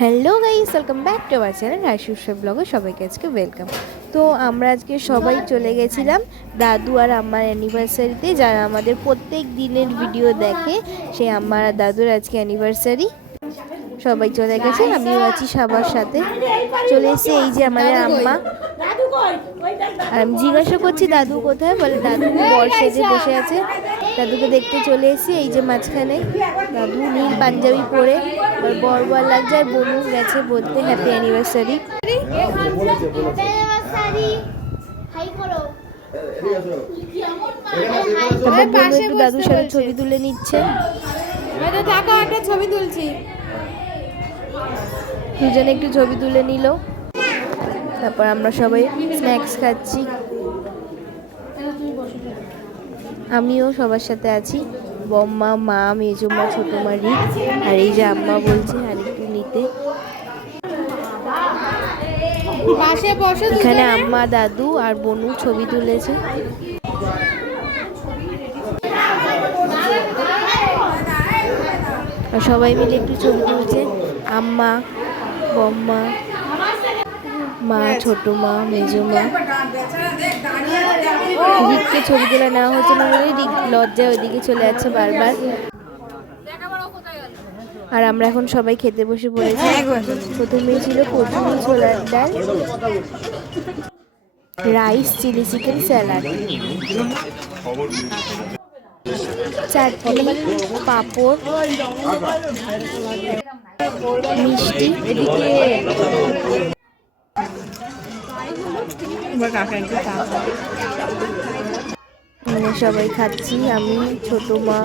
Hello guys, welcome back to our channel রাইসুসা ব্লগে সবাইকে আজকে ওয়েলকাম। তো আমরা আজকে সবাই চলে গেছিলাম দাদু আর আম্মার অ্যানিভার্সারিতে। যারা আমাদের প্রত্যেক দিনের ভিডিও দেখে, সেই আম্মার আর দাদুর আজকে অ্যানিভার্সারি। সবাই চলে গেছে, আমিও আছি সবার সাথে। চলে এসে এই যে আমাদের আম্মা। আর আমি জিজ্ঞাসা করছি দাদু কোথায়, বলে দাদু বর সেজে বসে আছে। দাদুকে দেখতে চলে এসেছি, এই যে মাঝখানে দাদু নীল পাঞ্জাবি পরে বর বর লাগছে, আর বনু গেছে বলতে হ্যাপি অ্যানিভার্সারি। একটু দাদুর সাথে ছবি তুলে নিচ্ছে। ছবি তুলছি, দুজনে একটু ছবি তুলে নিল। তারপর আমরা সবাই স্ন্যাক্স খাচ্ছি। আমিও সবার সাথে আছি, বম্মা, মা, মেজমা, ছোটো মা, রিক। আর এই যে আম্মা বলছে আর একটু নিতে। এখানে আম্মা, দাদু আর বনু ছবি তুলেছে। আর সবাই মিলে একটু ছবি তুলছে, আম্মা, বম্মা, মা, ছোটো মা, মেজমা। রিককে ছবি তোলা নেওয়া হচ্ছে না বলে রিক লজ্জায় ওইদিকে চলে যাচ্ছে বারবার। আর আমরা এখন সবাই খেতে বসে পড়েছি। প্রথমেই ছিল কচুরি, ছোলার ডাল, রাইস, চিলি চিকেন, স্যালাড, চাটনি, পাঁপড়, মিষ্টি। সবাই খাচ্ছি, আমি, ছোট মা,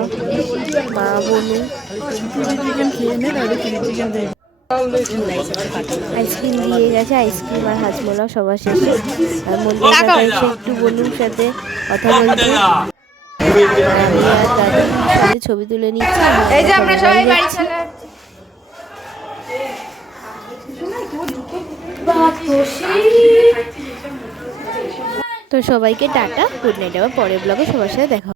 মা, বনু। আইসক্রিম দিয়ে গেছে, আইসক্রিম আর হাজমোলা সবার শেষে। আর মন্দির কাকা এসে একটু বনুর সাথে কথা বলছে। আমি আর দাদুর সাথে ছবি তুলে নিচ্ছি। তো সবাইকে টাটা, গুড নাইট। আবার পরের ব্লগে সবার সাথে দেখা।